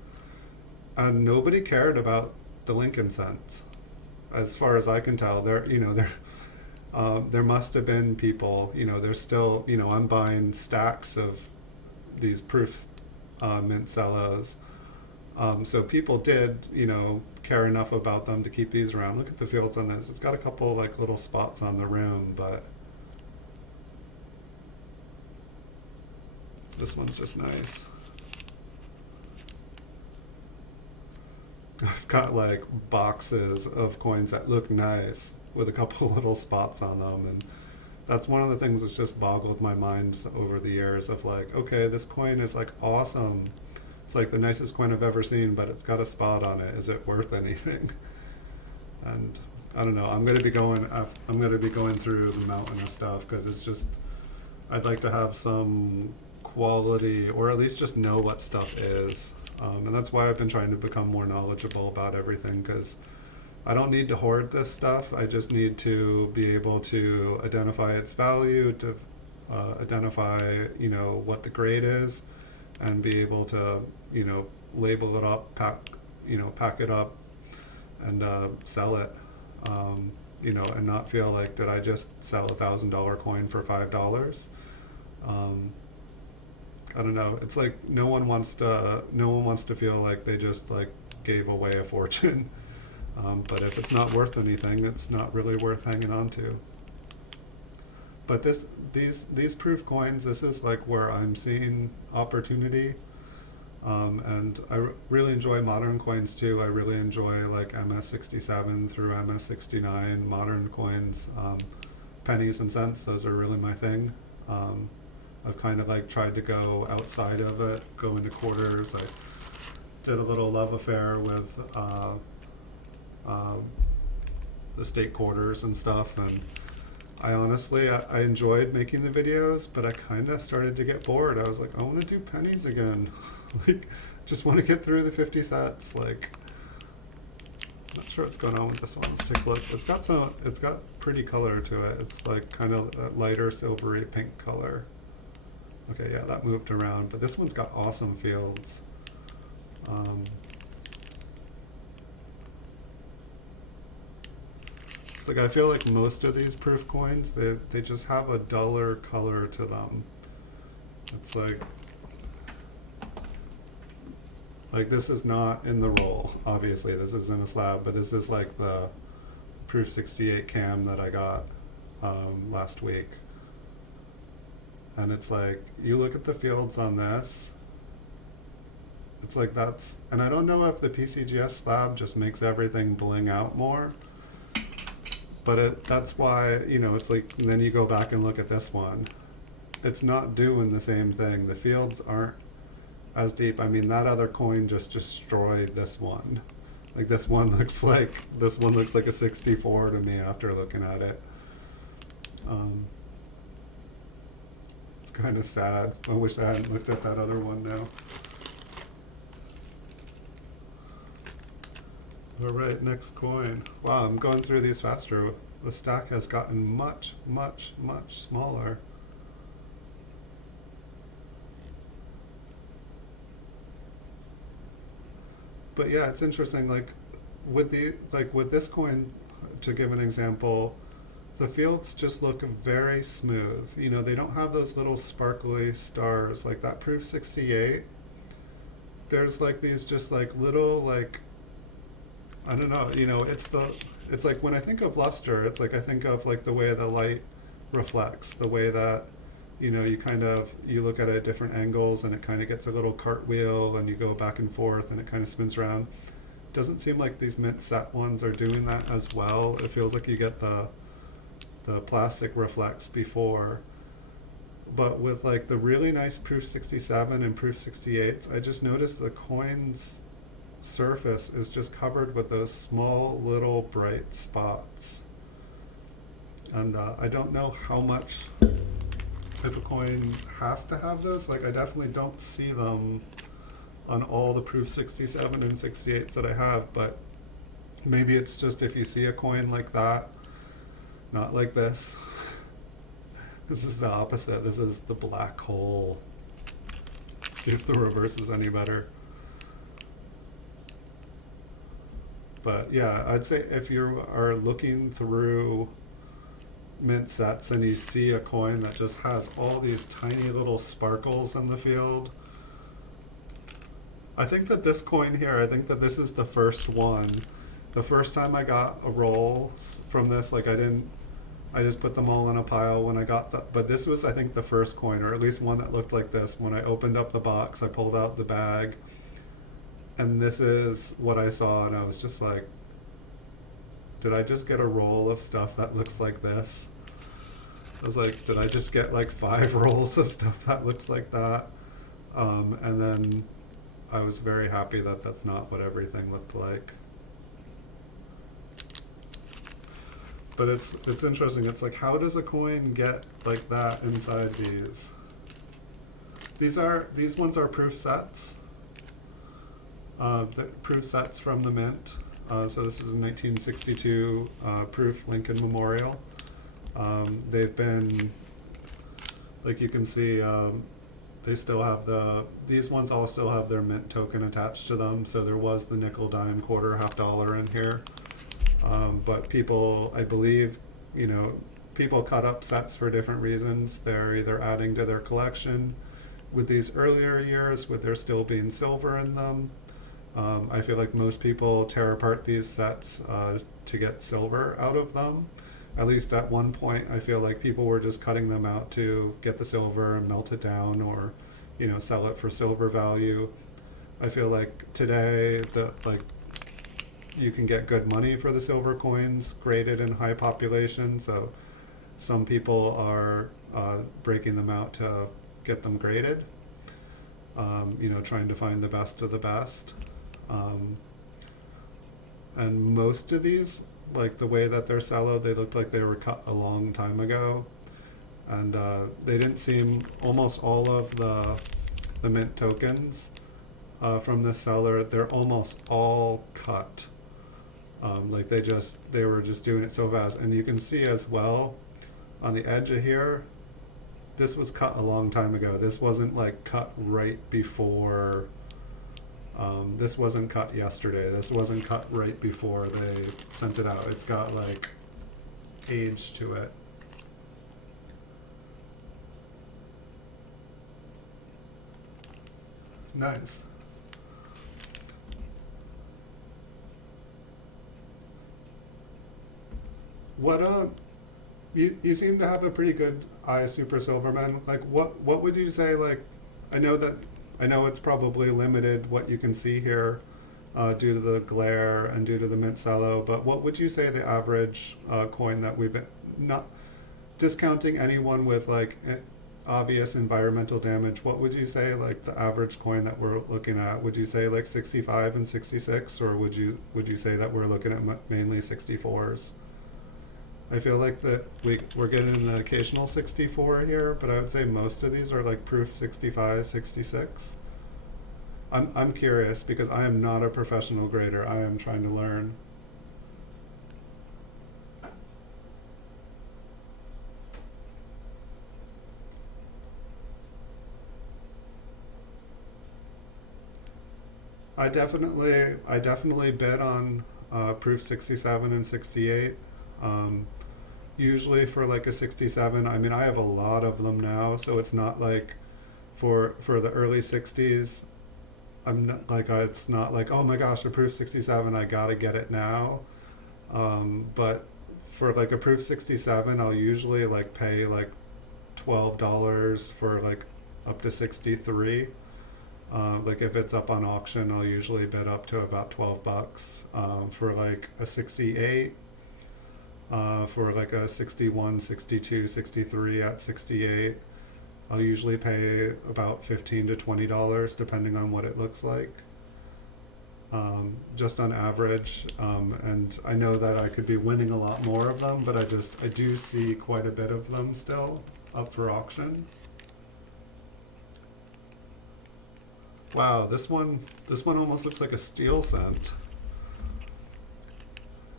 and nobody cared about the Lincoln cents, as far as I can tell. There must have been people. You know, there's still, you know, I'm buying stacks of these proof mint cellos. So people did, you know, care enough about them to keep these around. Look at the fields on this. It's got a couple like little spots on the rim, but this one's just nice. I've got like boxes of coins that look nice with a couple little spots on them, and that's one of the things that's just boggled my mind over the years of like, okay, this coin is like awesome. It's like the nicest coin I've ever seen, but it's got a spot on it. Is it worth anything? And I don't know. I'm going to be going through the mountain of stuff, because it's just, I'd like to have some quality, or at least just know what stuff is. And that's why I've been trying to become more knowledgeable about everything, because I don't need to hoard this stuff. I just need to be able to identify its value, to identify, you know, what the grade is, and be able to, you know, label it up, pack it up, and sell it, you know, and not feel like, did I just sell $1,000 coin for $5? I don't know. It's like no one wants to feel like they just like gave away a fortune. But if it's not worth anything, it's not really worth hanging on to. But these proof coins, this is like where I'm seeing opportunity. And I really enjoy modern coins too. I really enjoy like MS67 through MS69, modern coins, pennies and cents. Those are really my thing. I've kind of like tried to go outside of it, go into quarters. I did a little love affair with the state quarters and stuff, and I honestly enjoyed making the videos, but I kind of started to get bored. I was like, I want to do pennies again. Like, just want to get through the 50 cents. Like, not sure what's going on with this one. Let's take a look. It's got pretty color to it. It's like kind of a lighter silvery pink color. Okay, yeah, that moved around, but this one's got awesome fields. It's like, I feel like most of these proof coins, they just have a duller color to them. It's like this is not in the roll, obviously. This is in a slab, but this is like the proof 68 cam that I got last week. And it's like, you look at the fields on this, it's like that's, and I don't know if the PCGS slab just makes everything bling out more, but that's why, you know, it's like, and then you go back and look at this one, it's not doing the same thing. The fields aren't as deep. I mean, that other coin just destroyed this one. Like, this one looks like a 64 to me after looking at it. It's kind of sad. I wish I hadn't looked at that other one now. All right, next coin. Wow, I'm going through these faster. The stack has gotten much, much, much smaller. But yeah, it's interesting. Like with this coin, to give an example, the fields just look very smooth. You know, they don't have those little sparkly stars like that proof 68. there's like these just like little like, I don't know, you know, it's like when I think of luster, it's like I think of like the way the light reflects, the way that, you know, you look at it at different angles and it kind of gets a little cartwheel and you go back and forth and it kind of spins around. Doesn't seem like these Mint Set ones are doing that as well. It feels like you get the plastic reflects before. But with like the really nice Proof 67 and Proof 68s, I just noticed the coin's surface is just covered with those small little bright spots. And I don't know how much if a coin has to have those. Like I definitely don't see them on all the Proof 67 and 68s that I have, but maybe it's just if you see a coin like that, not like this. This is the opposite. This is the black hole. See if the reverse is any better. But yeah, I'd say if you are looking through Mint Sets and you see a coin that just has all these tiny little sparkles in the field, I think that this coin here, I think that this is the first one. The first time I got a roll from this, like I just put them all in a pile when I got but this was, I think, the first coin, or at least one that looked like this. When I opened up the box, I pulled out the bag, and this is what I saw, and I was just like, did I just get a roll of stuff that looks like this? I was like, did I just get like 5 rolls of stuff that looks like that? And then I was very happy that that's not what everything looked like. But it's interesting. It's like, how does a coin get like that inside these? These ones are proof sets. The proof sets from the Mint. So this is a 1962 proof Lincoln Memorial. They've been, like you can see, they still have these ones all still have their Mint token attached to them. So there was the nickel, dime, quarter, $50 in here. But people, I believe, you know, people cut up sets for different reasons. They're either adding to their collection with these earlier years, with there still being silver in them. I feel like most people tear apart these sets to get silver out of them. At least at one point, I feel like people were just cutting them out to get the silver and melt it down, or, you know, sell it for silver value. I feel like today, you can get good money for the silver coins graded in high population, so some people are breaking them out to get them graded, you know, trying to find the best of the best. And most of these, like the way that they're cello, they look like they were cut a long time ago, and they didn't seem, almost all of the Mint tokens from this seller, they're almost all cut. Like they were just doing it so fast. And you can see as well on the edge of here, this was cut a long time ago. This wasn't like cut right before, this wasn't cut yesterday. This wasn't cut right before they sent it out. It's got like age to it. Nice. What you seem to have a pretty good eye, Super Silverman. Like what would you say, like, I know it's probably limited what you can see here due to the glare and due to the Mint Cello, but what would you say the average coin that we've been, not discounting anyone with like obvious environmental damage, what would you say like the average coin that we're looking at? Would you say like 65 and 66, or would you say that we're looking at mainly 64s? I feel like that we're getting an occasional 64 here, but I would say most of these are like proof 65, 66. I'm curious because I am not a professional grader. I am trying to learn. I definitely bid on proof 67 and 68. Usually for like a 67, I mean, I have a lot of them now, so it's not like for the early 60s, I'm not like it's not like, oh my gosh, a proof 67, I gotta get it now. But for like a proof 67, I'll usually like pay like $12 for like up to 63. Like if it's up on auction, I'll usually bid up to about $12 for like a 68. For like a 61, 62, 63 at 68. I'll usually pay about $15 to $20 depending on what it looks like. Just on average, and I know that I could be winning a lot more of them, but I do see quite a bit of them still up for auction. Wow, this one almost looks like a steel cent.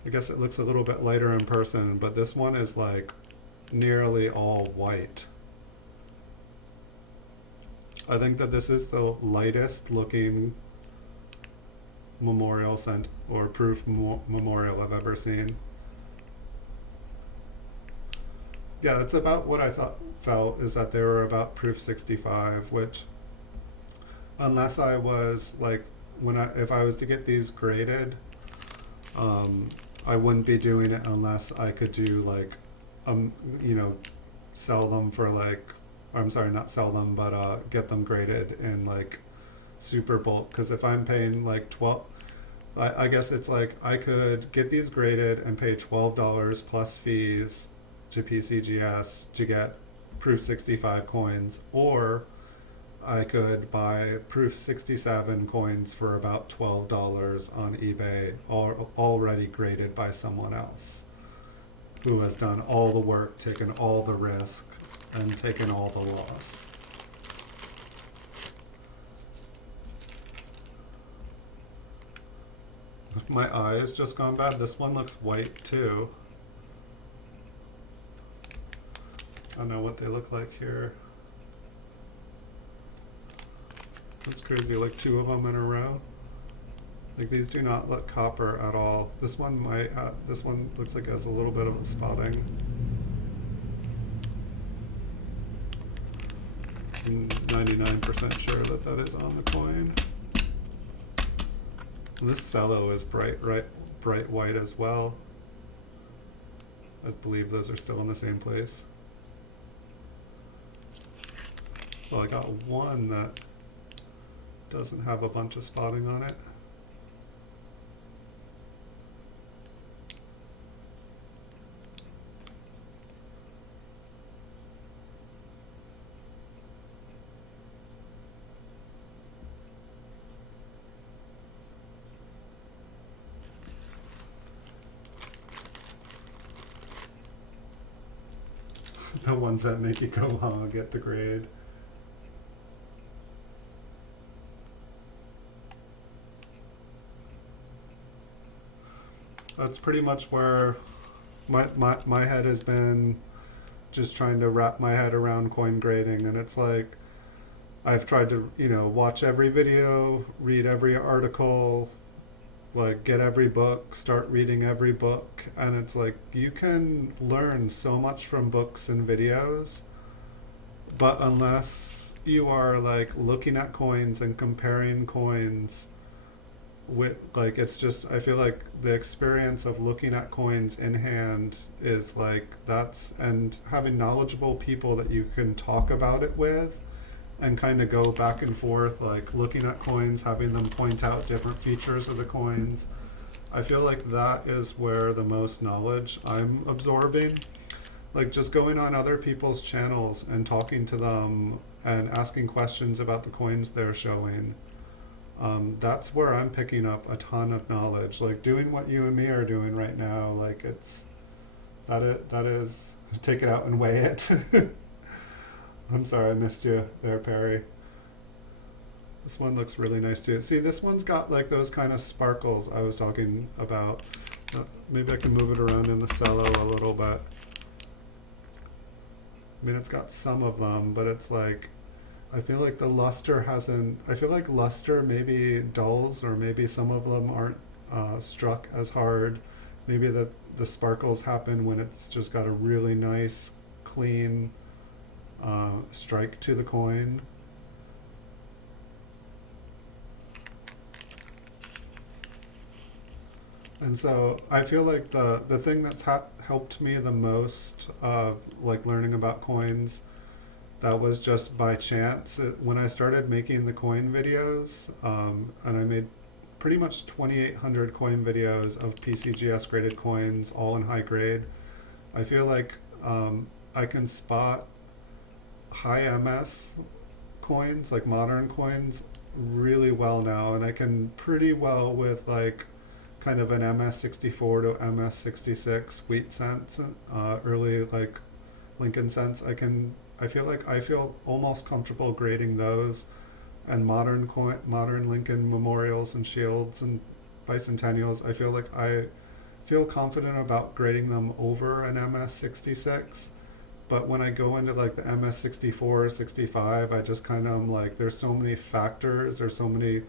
I guess it looks a little bit lighter in person, but this one is like nearly all white. I think that this is the lightest looking memorial cent or proof memorial I've ever seen. Yeah, that's about what I felt is that they were about proof 65, which unless I was like if I was to get these graded, I wouldn't be doing it unless I could do like sell them for like, I'm sorry, not sell them, but get them graded in like super bulk. Because if I'm paying like 12, I guess it's like I could get these graded and pay $12 plus fees to PCGS to get proof 65 coins, or I could buy proof 67 coins for about $12 on eBay, already graded by someone else who has done all the work, taken all the risk, and taken all the loss. If my eye has just gone bad, this one looks white too. I don't know what they look like here. That's crazy, like two of them in a row. Like these do not look copper at all. This one looks like it has a little bit of a spotting. I'm 99% sure that that is on the coin. And this cello is bright white as well. I believe those are still in the same place. Well, I got one that doesn't have a bunch of spotting on it. The ones that make you go, I'll get the grade. That's pretty much where my head has been, just trying to wrap my head around coin grading. And it's like I've tried to watch every video, read every article, like get every book, start reading every book, and it's like you can learn so much from books and videos, but unless you are like looking at coins and comparing coins with, like, it's just, I feel like the experience of looking at coins in hand is like and having knowledgeable people that you can talk about it with and kind of go back and forth, like looking at coins, having them point out different features of the coins. I feel like that is where the most knowledge I'm absorbing. Like just going on other people's channels and talking to them and asking questions about the coins they're showing. That's where I'm picking up a ton of knowledge. Like doing what you and me are doing right now, like that is take it out and weigh it. I'm sorry, I missed you there, Perry. This one looks really nice too. See, this one's got like those kind of sparkles I was talking about. Maybe I can move it around in the cello a little bit. I mean, it's got some of them, but it's like, I feel like the luster hasn't, I feel like luster maybe dulls, or maybe some of them aren't struck as hard. Maybe the sparkles happen when it's just got a really nice, clean strike to the coin. And so I feel like the thing that's helped me the most, like learning about coins, that was just by chance. When I started making the coin videos, and I made pretty much 2,800 coin videos of PCGS graded coins, all in high grade, I feel like I can spot high MS coins, like modern coins, really well now, and I can pretty well with like kind of an MS64 to MS66 wheat cents, early like Lincoln cents. I feel almost comfortable grading those, and modern Lincoln memorials and shields and bicentennials. I feel confident about grading them over an MS66. But when I go into like the MS64, 65, I just kind of am like, there's so many factors, there's so many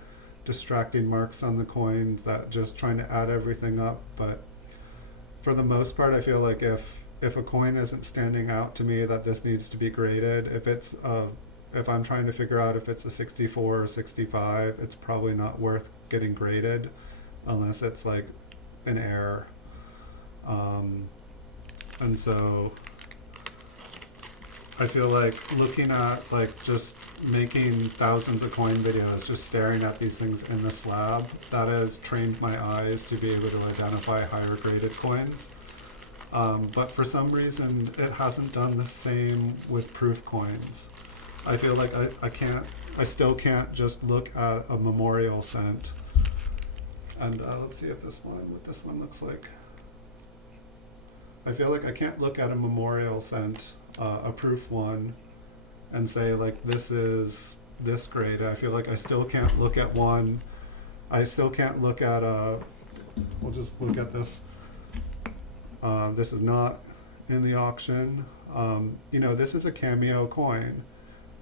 distracting marks on the coins that just trying to add everything up. But for the most part, I feel like if a coin isn't standing out to me that this needs to be graded, if I'm trying to figure out if it's a 64 or 65, it's probably not worth getting graded unless it's like an error. And so I feel like looking at like just making thousands of coin videos, just staring at these things in the slab, that has trained my eyes to be able to identify higher graded coins. But for some reason, it hasn't done the same with proof coins. I feel like I still can't just look at a memorial cent. And let's see if what this one looks like. I feel like I can't look at a memorial cent, a proof one, and say like this is this grade. I feel like I still can't look at one. I still can't look at we'll just look at this. This is not in the auction. This is a Cameo coin,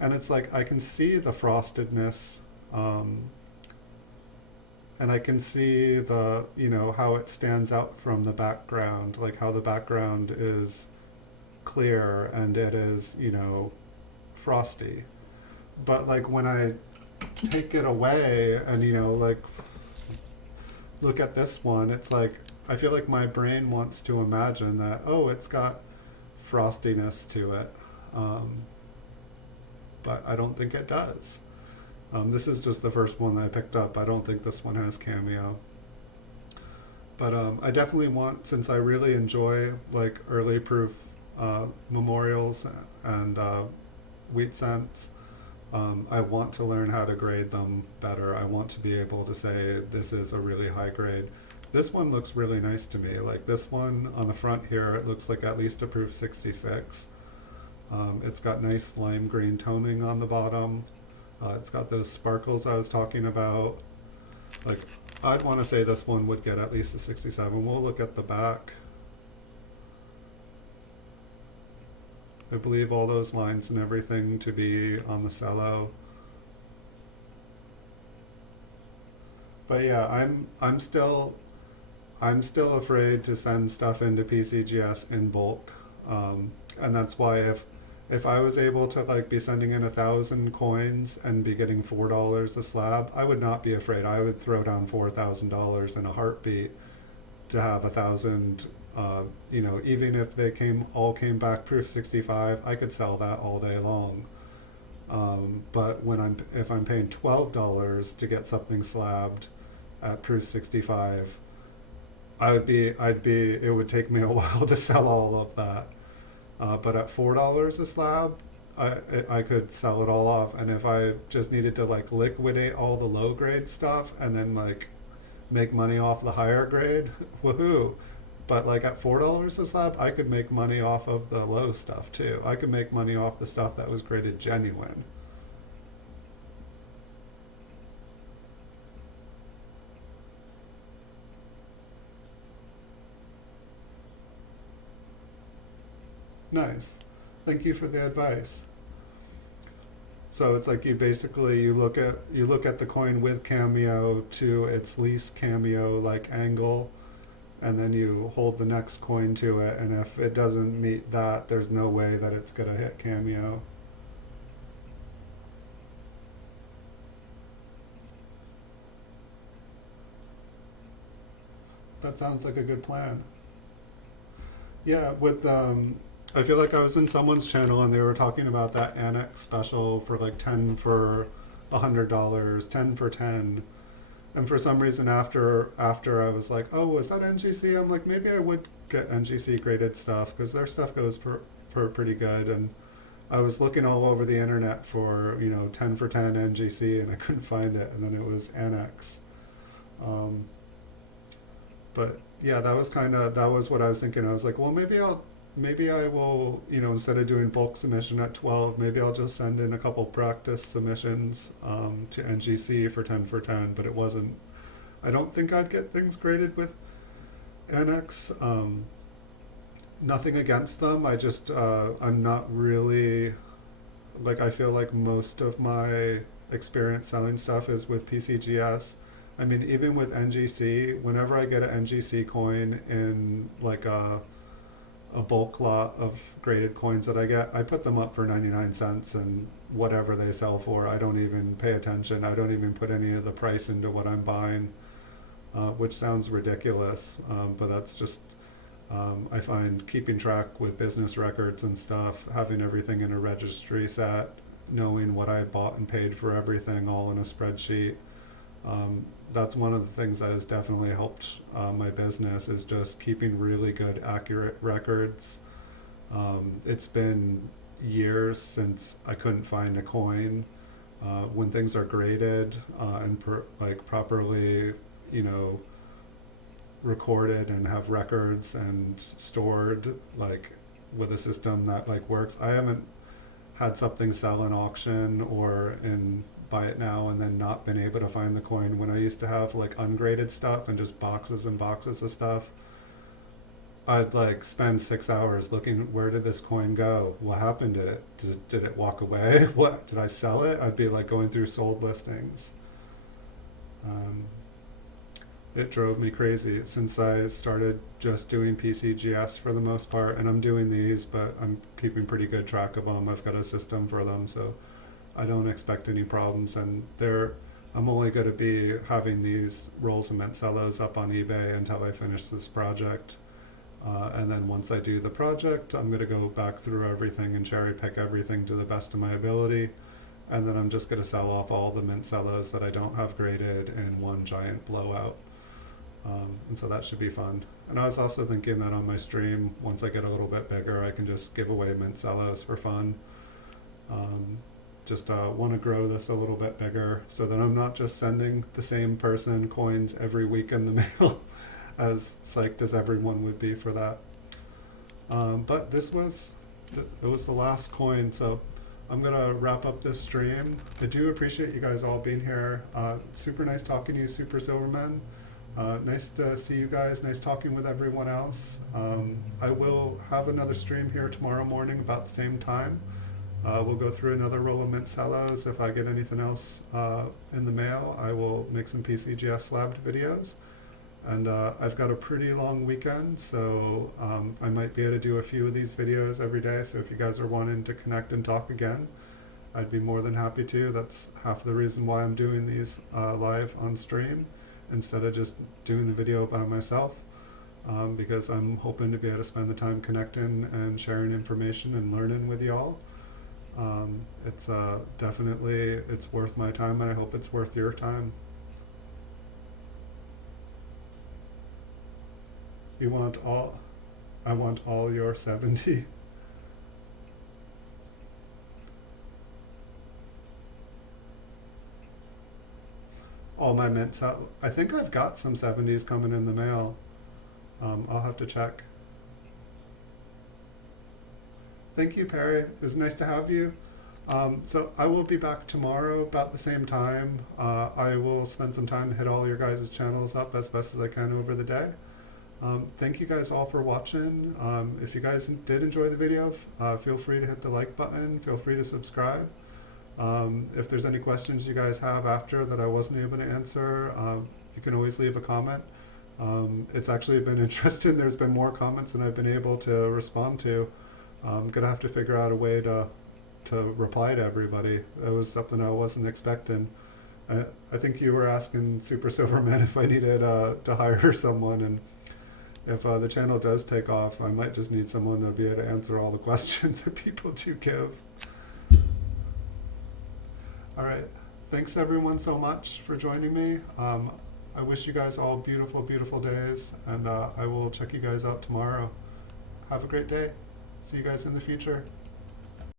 and it's like I can see the frostedness, and I can see the how it stands out from the background, like how the background is clear and it is frosty. But like when I take it away and like look at this one, it's like I feel like my brain wants to imagine that, oh, it's got frostiness to it, but I don't think it does. This is just the first one that I picked up. I don't think this one has Cameo. But I definitely want, since I really enjoy like early proof memorials and wheat cents, I want to learn how to grade them better. I want to be able to say this is a really high grade. This one looks really nice to me. Like this one on the front here, it looks like at least a proof 66. It's got nice lime green toning on the bottom. It's got those sparkles I was talking about. Like, I'd want to say this one would get at least a 67. We'll look at the back. I believe all those lines and everything to be on the cello. But yeah, I'm still afraid to send stuff into PCGS in bulk, and that's why if I was able to like be sending in 1,000 coins and be getting $4 a slab, I would not be afraid. I would throw down $4,000 in a heartbeat to have 1,000. Even if they all came back proof 65, I could sell that all day long. But if I'm paying $12 to get something slabbed at proof 65, it would take me a while to sell all of that. But at $4 a slab, I could sell it all off. And if I just needed to like liquidate all the low grade stuff and then like make money off the higher grade, woohoo. But like at $4 a slab, I could make money off of the low stuff too. I could make money off the stuff that was graded genuine. Nice. Thank you for the advice. So it's like you look at the coin with Cameo to its least Cameo like angle, and then you hold the next coin to it, and if it doesn't meet that, there's no way that it's gonna hit Cameo. That sounds like a good plan. Yeah, with I feel like I was in someone's channel and they were talking about that Annex special for like 10 for $100, 10 for 10. And for some reason after I was like, oh, was that NGC? I'm like, maybe I would get NGC graded stuff because their stuff goes for pretty good. And I was looking all over the internet for, 10 for 10 NGC and I couldn't find it. And then it was Annex. But yeah, that was what I was thinking. I was like, well, maybe I will, instead of doing bulk submission at 12, maybe I'll just send in a couple practice submissions to NGC for 10 for 10, but it wasn't, I don't think I'd get things graded with Annex. Nothing against them. I just, I'm not really, like, I feel like most of my experience selling stuff is with PCGS. I mean, even with NGC, whenever I get an NGC coin in like a bulk lot of graded coins that I get, I put them up for 99 cents and whatever they sell for, I don't even pay attention. I don't even put any of the price into what I'm buying, which sounds ridiculous, but that's just, I find keeping track with business records and stuff, having everything in a registry set, knowing what I bought and paid for everything all in a spreadsheet, that's one of the things that has definitely helped my business, is just keeping really good, accurate records. It's been years since I couldn't find a coin. When things are graded and properly, recorded and have records and stored, like with a system that works. I haven't had something sell in auction or in buy it now and then not been able to find the coin. When I used to have ungraded stuff and just boxes and boxes of stuff, I'd spend 6 hours looking, where did this coin go? What happened to it? Did it walk away? What, did I sell it? I'd be going through sold listings. It drove me crazy since I started just doing PCGS for the most part, and I'm doing these, but I'm keeping pretty good track of them. I've got a system for them, so I don't expect any problems, and I'm only going to be having these rolls of Mint Cellos up on eBay until I finish this project. And then once I do the project, I'm going to go back through everything and cherry pick everything to the best of my ability. And then I'm just going to sell off all the Mint Cellos that I don't have graded in one giant blowout. And so that should be fun. And I was also thinking that on my stream, once I get a little bit bigger, I can just give away Mint Cellos for fun. Just want to grow this a little bit bigger so that I'm not just sending the same person coins every week in the mail, as psyched as everyone would be for that. But it was the last coin, so I'm going to wrap up this stream. I do appreciate you guys all being here. Super nice talking to you, Super Silvermen. Nice to see you guys. Nice talking with everyone else. I will have another stream here tomorrow morning about the same time. We'll go through another roll of Mint Cellos. If I get anything else in the mail, I will make some PCGS slabbed videos. And I've got a pretty long weekend, so I might be able to do a few of these videos every day. So if you guys are wanting to connect and talk again, I'd be more than happy to. That's half the reason why I'm doing these live on stream instead of just doing the video by myself, because I'm hoping to be able to spend the time connecting and sharing information and learning with y'all. It's definitely, it's worth my time, and I hope it's worth your time. I want all your 70. All my Mint Cellos. I think I've got some 70s coming in the mail. I'll have to check. Thank you, Perry. It was nice to have you. So I will be back tomorrow about the same time. I will spend some time to hit all your guys' channels up as best as I can over the day. Thank you guys all for watching. If you guys did enjoy the video, feel free to hit the like button. Feel free to subscribe. If there's any questions you guys have after that I wasn't able to answer, you can always leave a comment. It's actually been interesting. There's been more comments than I've been able to respond to. I'm going to have to figure out a way to reply to everybody. It was something I wasn't expecting. I think you were asking Super Silverman if I needed to hire someone, and if the channel does take off, I might just need someone to be able to answer all the questions that people do give. All right. Thanks everyone so much for joining me. I wish you guys all beautiful, beautiful days, and I will check you guys out tomorrow. Have a great day. See you guys in the future.